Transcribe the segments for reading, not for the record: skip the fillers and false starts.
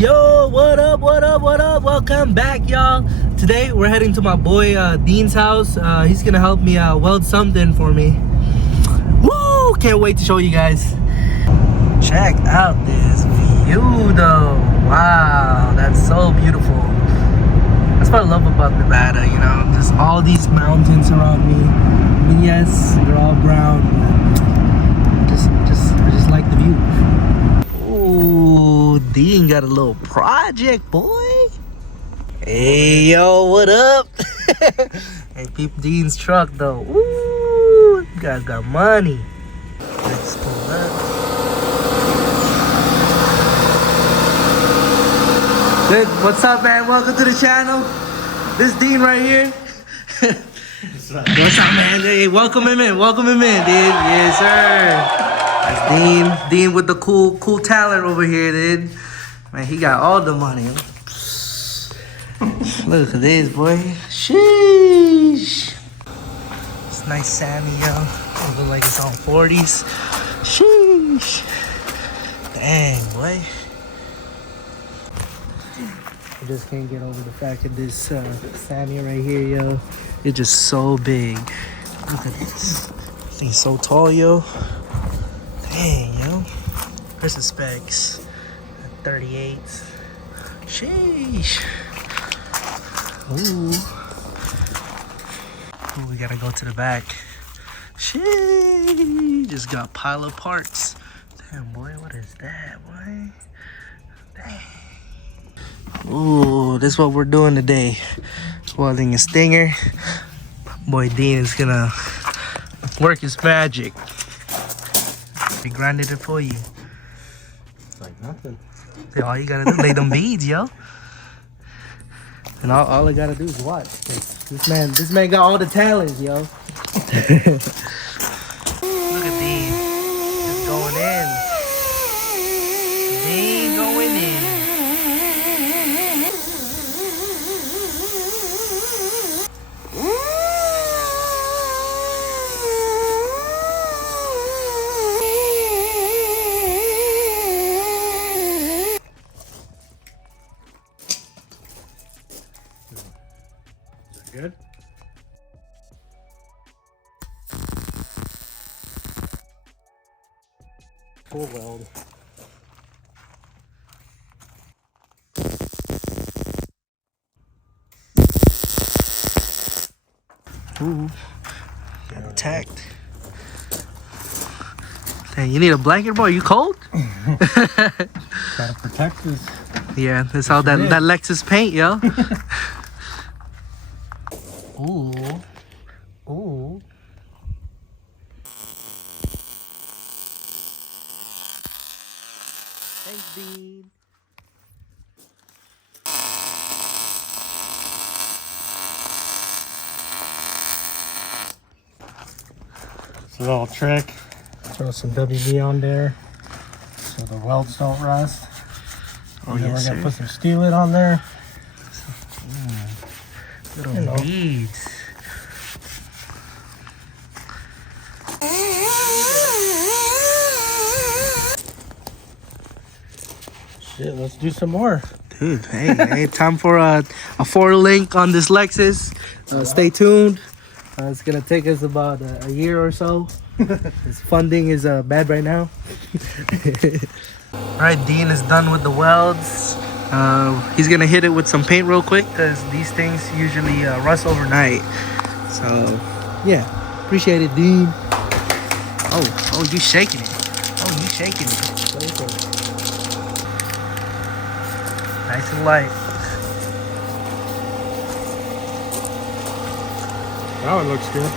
Yo, what up, what up, what up? Welcome back, y'all. Today we're heading to my boy Dean's house. He's gonna help me weld something for me. Woo! Can't wait to show you guys. Check out this view though. Wow, that's so beautiful. That's what I love about Nevada, you know, just all these mountains around me. I mean, yes, they're all brown, but I just like the view. Ooh, Dean got a little project, boy. Hey, yo, what up? Hey, peep Dean's truck, though. Ooh, you guys got money. Let's go up. Good. What's up, man? Welcome to the channel. This Dean right here. What's up, man? Hey, welcome him in. Welcome him in, dude. Yes, sir. That's Dean with the cool talent over here, dude. Man, he got all the money. Look at this, boy. Sheesh. It's nice Sammy, yo. It look like it's on 40s. Sheesh. Dang, boy. I just can't get over the fact that this Sammy right here, yo. It's just so big. Look at this. This thing's so tall, yo. Dang, yo. Where's the specs? 38. Sheesh. Ooh. Ooh, we gotta go to the back. Sheesh. Just got a pile of parts. Damn, boy, what is that, boy? Dang. Ooh, this is what we're doing today. Welding a stinger. Boy, Dean is gonna work his magic. He grinded it for you. It's like nothing. Yeah, all you gotta do is lay them beads, yo. And all I gotta do is watch. This man got all the talents, yo. Look at Dean. Just going in. Dean going in. Good? Full weld. Ooh, got attacked. Dang, you need a blanket, boy? You cold? Gotta protect this. Yeah, that's how that Lexus paint, yo. Ooh. Ooh. Thanks, Dean. It's a little trick. Throw some WD on there so the welds don't rust. Oh, and then yes, we're gonna sir. put some steel it on there. Little beads. Shit, let's do some more. Dude, hey, time for a 4-link on this Lexus. Stay tuned. It's gonna take us about a year or so. His funding is bad right now. All right, Dean is done with the welds. He's gonna hit it with some paint real quick because these things usually rust overnight. So, yeah, appreciate it, Dean. Oh, you shaking it. Oh, you shaking it. Nice and light. That one looks good.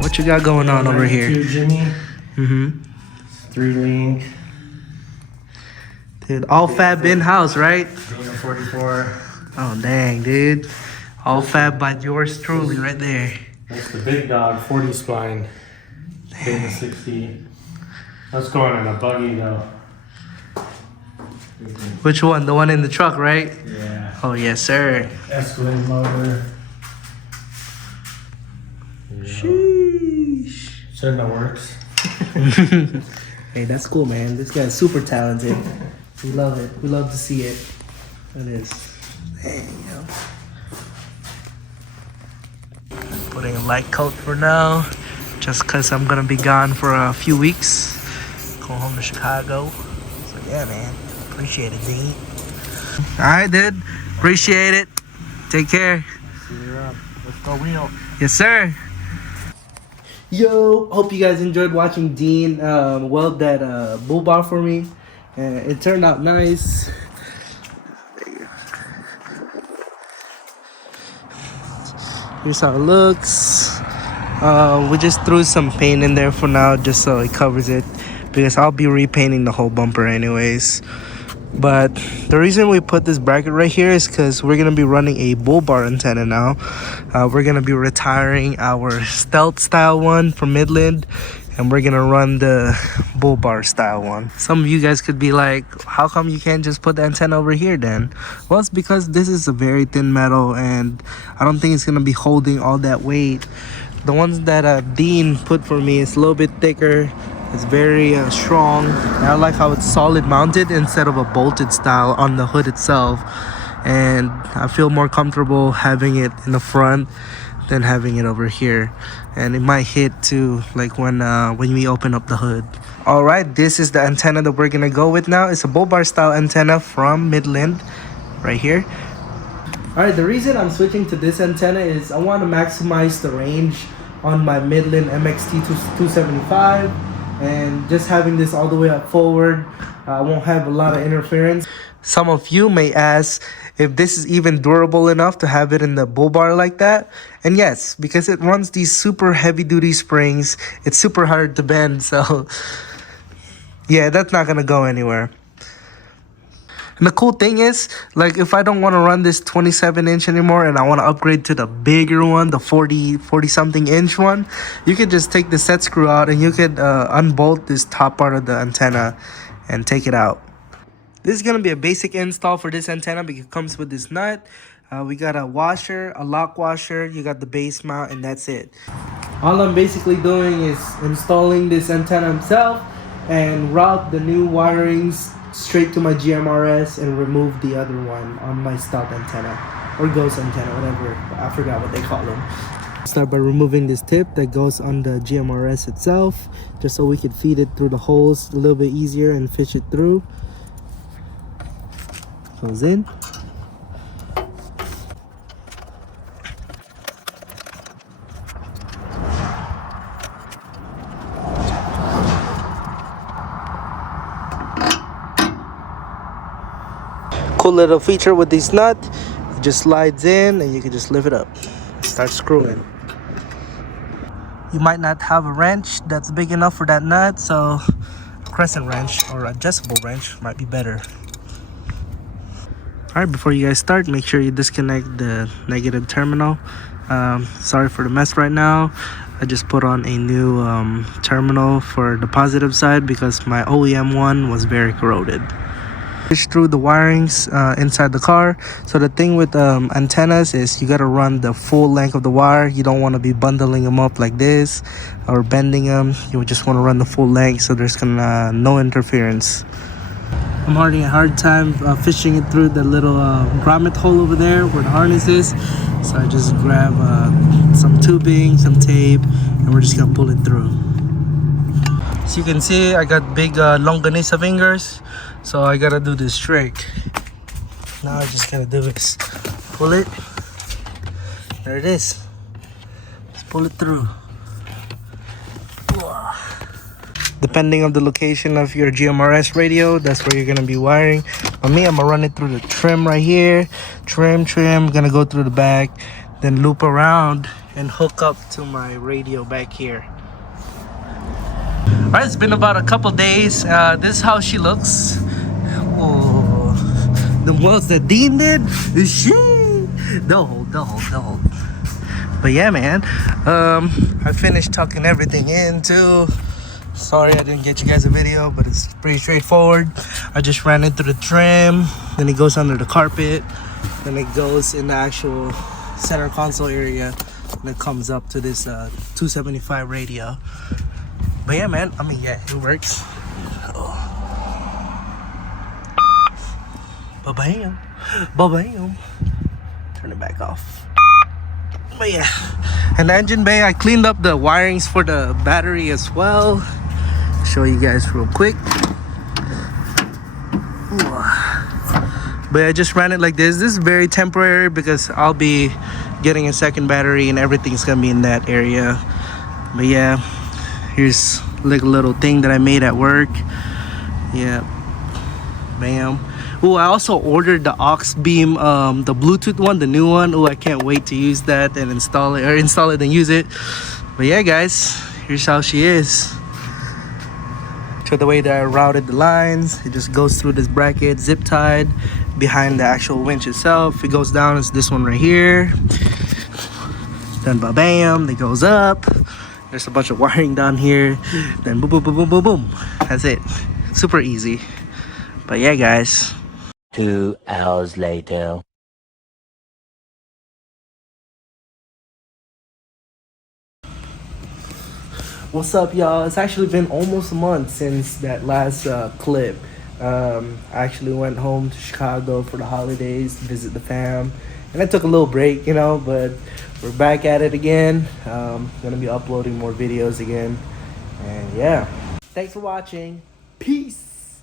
What you got going on over here? Jimmy. 3-link. Dude, all fab in-house, right? 44. Oh, dang, dude. All fab by yours truly right there. That's the big dog, 40 spline. Beta 60. Let's go in a buggy though. Which one? The one in the truck, right? Yeah. Oh, yes, sir. Escalade motor. Yeah. Sheesh. Sure that works. Hey, that's cool, man. This guy's super talented. We love it. We love to see it. It is. There you go. Putting a light coat for now, just because I'm gonna be gone for a few weeks. Go home to Chicago. So yeah, man. Appreciate it, Dean. All right, dude. Appreciate it. Take care. See you around. Let's go wheel. Yes, sir. Yo, hope you guys enjoyed watching Dean weld that bull bar for me. It turned out nice. There you go. Here's how it looks. We just threw some paint in there for now just so it covers it, because I'll be repainting the whole bumper anyways. But the reason we put this bracket right here is because we're going to be running a bull bar antenna now. We're going to be retiring our stealth style one from Midland, and we're going to run the bull bar style one. Some of you guys could be like, how come you can't just put the antenna over here then? Well, it's because this is a very thin metal, and I don't think it's going to be holding all that weight. The ones that Dean put for me is a little bit thicker. It's very strong. And I like how it's solid mounted instead of a bolted style on the hood itself. And I feel more comfortable having it in the front than having it over here. And it might hit too, like when we open up the hood. All right, this is the antenna that we're gonna go with now. It's a bull bar style antenna from Midland, right here. All right, the reason I'm switching to this antenna is I want to maximize the range on my Midland MXT275. And just having this all the way up forward, I won't have a lot of interference. Some of you may ask if this is even durable enough to have it in the bull bar like that. And yes, because it runs these super heavy duty springs, it's super hard to bend. So yeah, that's not gonna go anywhere. And the cool thing is, like, if I don't want to run this 27-inch anymore and I want to upgrade to the bigger one, the 40-something inch one, you could just take the set screw out and you could unbolt this top part of the antenna and take it out. This is going to be a basic install for this antenna because it comes with this nut. We got a washer, a lock washer, you got the base mount, and that's it. All I'm basically doing is installing this antenna itself and route the new wirings straight to my GMRS and remove the other one on my stealth antenna or ghost antenna, whatever. I forgot what they call them. Start by removing this tip that goes on the GMRS itself, just so we could feed it through the holes a little bit easier and fish it through. Goes in. Cool little feature with this nut, it just slides in and you can just lift it up, start screwing. You might not have a wrench that's big enough for that nut, so a crescent wrench or adjustable wrench might be better. Alright, before you guys start, make sure you disconnect the negative terminal. Sorry for the mess right now. I just put on a new terminal for the positive side because my OEM one was very corroded. Through the wirings inside the car. So the thing with antennas is you got to run the full length of the wire. You don't want to be bundling them up like this or bending them. You just want to run the full length so there's gonna no interference. I'm having a hard time fishing it through the little grommet hole over there where the harness is. So I just grab some tubing, some tape, and we're just gonna pull it through. As you can see, I got big longanisa fingers, so I gotta do this trick. Now I just gotta do is pull it. There it is. Just pull it through. Depending on the location of your GMRS radio, that's where you're gonna be wiring. For me, I'm gonna run it through the trim right here. Trim, gonna go through the back, then loop around and hook up to my radio back here. Alright, it's been about a couple days. This is how she looks. Oh, the welds that Dean did. They'll hold. But yeah, man, I finished tucking everything in too. Sorry I didn't get you guys a video, but it's pretty straightforward. I just ran it through the trim, then it goes under the carpet, then it goes in the actual center console area, and it comes up to this 275 radio. But yeah, man, I mean, yeah, it works. Ba-bam, ba-bam. Turn it back off. But yeah, and the engine bay, I cleaned up the wirings for the battery as well. Show you guys real quick. But I just ran it like this. This is very temporary because I'll be getting a second battery and everything's gonna be in that area. But yeah, here's like a little thing that I made at work. Yeah, bam. Oh, I also ordered the aux beam, the Bluetooth one, the new one. Oh, I can't wait to use that and install it and use it. But yeah, guys, here's how she is. So the way that I routed the lines, it just goes through this bracket, zip tied behind the actual winch itself. It goes down, it's this one right here. Then ba-bam, it goes up. There's a bunch of wiring down here. Then boom, boom, boom, boom, boom, boom. That's it. Super easy. But yeah, guys. 2 hours later. What's up, y'all? It's actually been almost a month since that last clip. I actually went home to Chicago for the holidays to visit the fam. And I took a little break, you know, but we're back at it again. Gonna be uploading more videos again. And yeah. Thanks for watching. Peace.